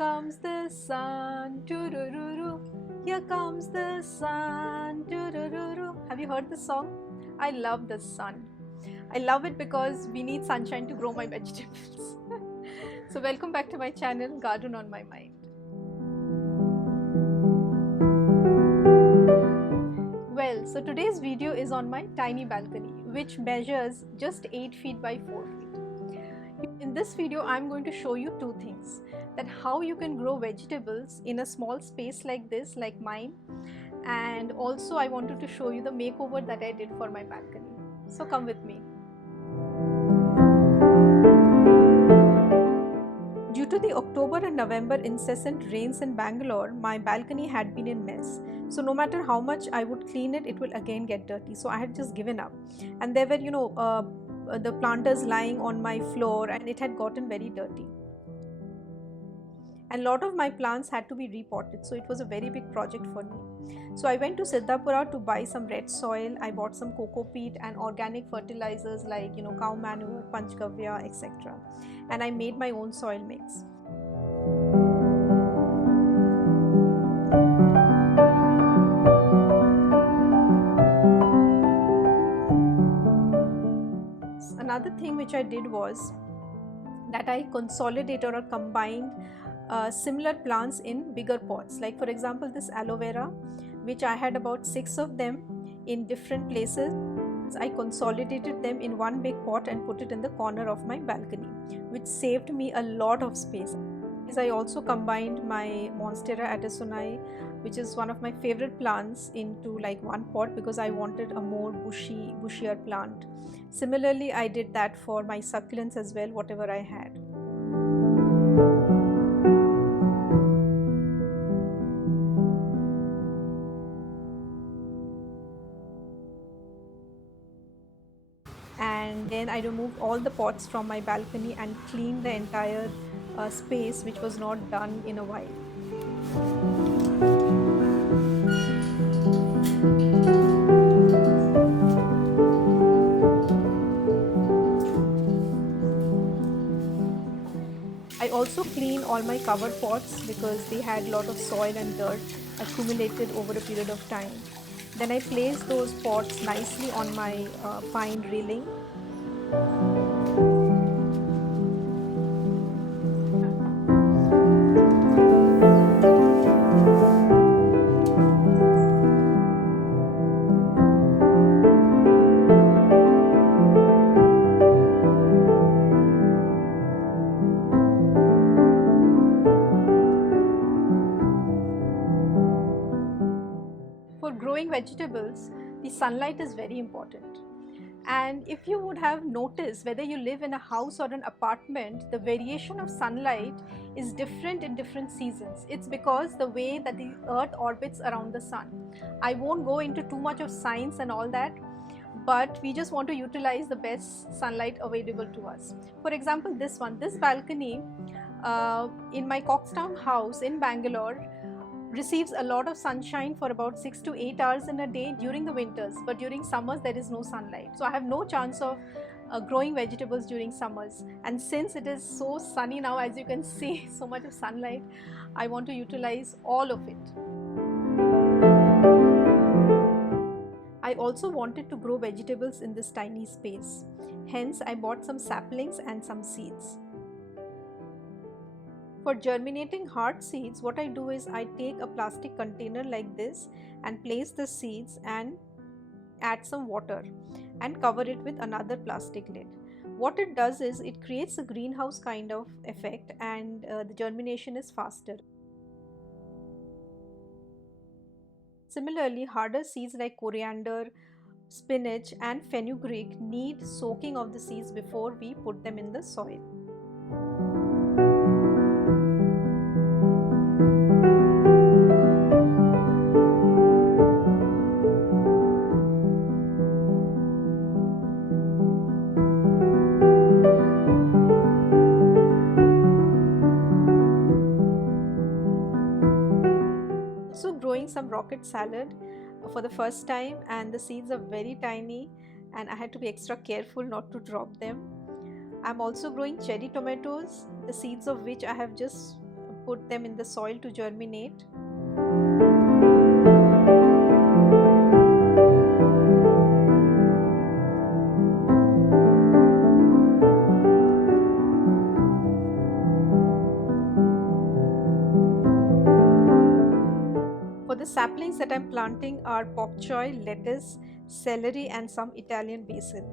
comes the sun, doo-doo-doo-doo. Here comes the sun, doo-doo-doo-doo. Have you heard this song? I love the sun. I love it because we need sunshine to grow my vegetables. So welcome back to my channel, Garden on My Mind. Well, so today's video is on my tiny balcony, which measures just 8 feet by 4 feet. In this video, I'm going to show you two things, that how you can grow vegetables in a small space like this, like mine, and also I wanted to show you the makeover that I did for my balcony. So come with me. Due to the October and November incessant rains in Bangalore, my balcony had been in mess. So no matter how much I would clean it, it will again get dirty. So I had just given up. And there were, the planters lying on my floor and it had gotten very dirty. And a lot of my plants had to be repotted. So it was a very big project for me. So I went to Siddhapura to buy some red soil. I bought some Cocopeat and organic fertilizers like cow manure, panchgavya, etc. And I made my own soil mix. Another thing which I did was that I consolidated or combined similar plants in bigger pots. Like for example, this aloe vera, which I had about 6 of them in different places. I consolidated them in one big pot and put it in the corner of my balcony, which saved me a lot of space. I also combined my Monstera Adansonii, which is one of my favorite plants, into like one pot because I wanted a more bushier plant. Similarly, I did that for my succulents as well, whatever I had. And then I removed all the pots from my balcony and cleaned the entire space, which was not done in a while. I also cleaned all my cover pots because they had a lot of soil and dirt accumulated over a period of time. Then I placed those pots nicely on my pine railing. For growing vegetables, the sunlight is very important. And if you would have noticed, whether you live in a house or an apartment, the variation of sunlight is different in different seasons. It's because the way that the earth orbits around the sun. I won't go into too much of science and all that, but we just want to utilize the best sunlight available to us. For example, this balcony in my Coxtown house in Bangalore receives a lot of sunshine for about 6 to 8 hours in a day during the winters, but during summers there is no sunlight. So I have no chance of growing vegetables during summers. And since it is so sunny now, as you can see, so much of sunlight, I want to utilize all of it. I also wanted to grow vegetables in this tiny space. Hence, I bought some saplings and some seeds. For germinating hard seeds, what I do is I take a plastic container like this and place the seeds and add some water and cover it with another plastic lid. What it does is it creates a greenhouse kind of effect, and the germination is faster. Similarly, harder seeds like coriander, spinach and fenugreek need soaking of the seeds before we put them in the soil. Growing some rocket salad for the first time, and the seeds are very tiny and I had to be extra careful not to drop them. I'm also growing cherry tomatoes, the seeds of which I have just put them in the soil to germinate. For the saplings that I'm planting are bok choy, lettuce, celery and some Italian basil.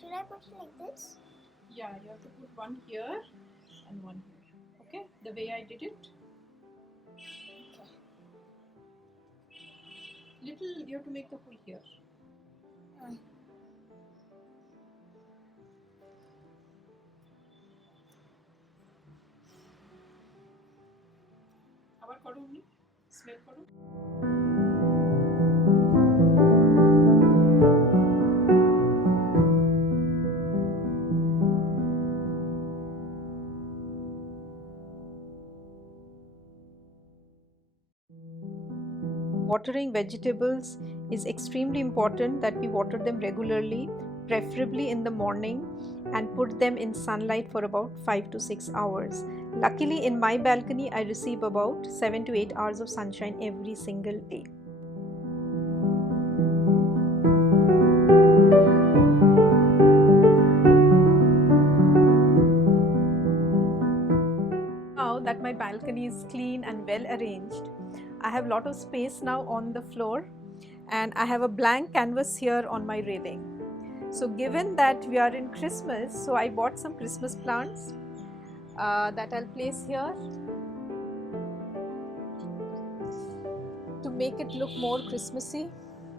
Should I put it like this? Yeah, you have to put one here and one here. Okay, the way I did it. Okay. Little, you have to make the hole here. আবার করো নি smell করো Watering vegetables is extremely important that we water them regularly, preferably in the morning, and put them in sunlight for about 5 to 6 hours. Luckily, in my balcony, I receive about 7 to 8 hours of sunshine every single day. Now that my balcony is clean and well arranged, I have a lot of space now on the floor and I have a blank canvas here on my railing. So given that we are in Christmas, so I bought some Christmas plants that I'll place here to make it look more Christmassy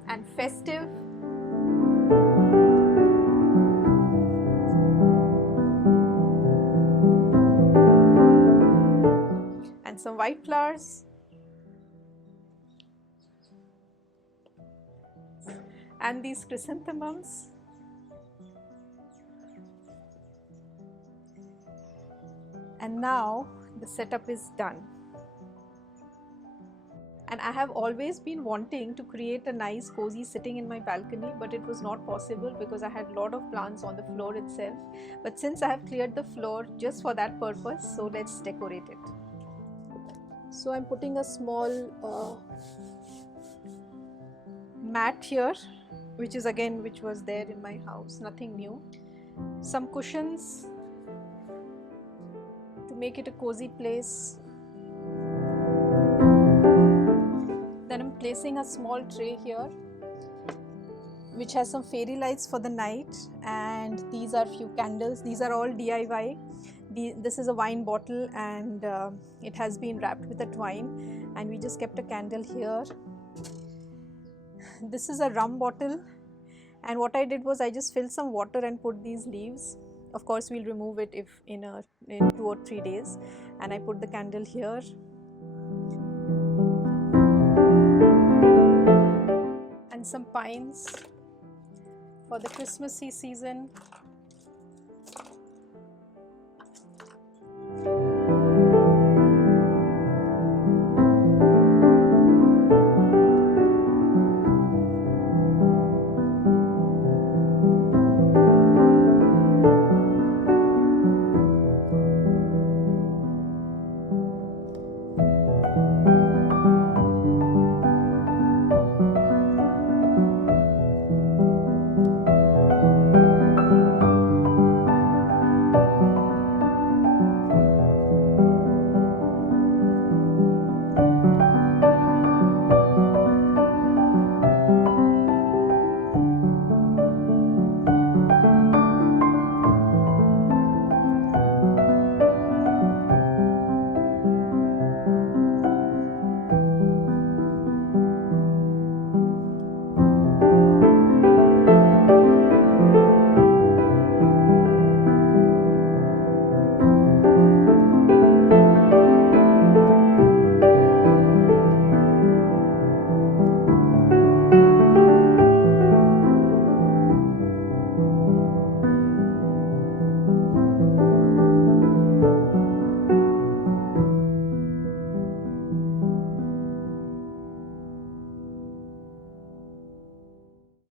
and festive. And some white flowers. And these chrysanthemums. And now the setup is done. And I have always been wanting to create a nice cozy sitting in my balcony, but it was not possible because I had a lot of plants on the floor itself. But since I have cleared the floor just for that purpose, so let's decorate it. So I'm putting a small mat here, which was there in my house, nothing new. Some cushions to make it a cozy place. Then I'm placing a small tray here which has some fairy lights for the night, and these are few candles. These are all DIY. This is a wine bottle and it has been wrapped with a twine, and we just kept a candle here. This is a rum bottle, and what I did was I just filled some water and put these leaves. Of course we'll remove it if in 2 or 3 days, and I put the candle here. And some pines for the Christmassy season.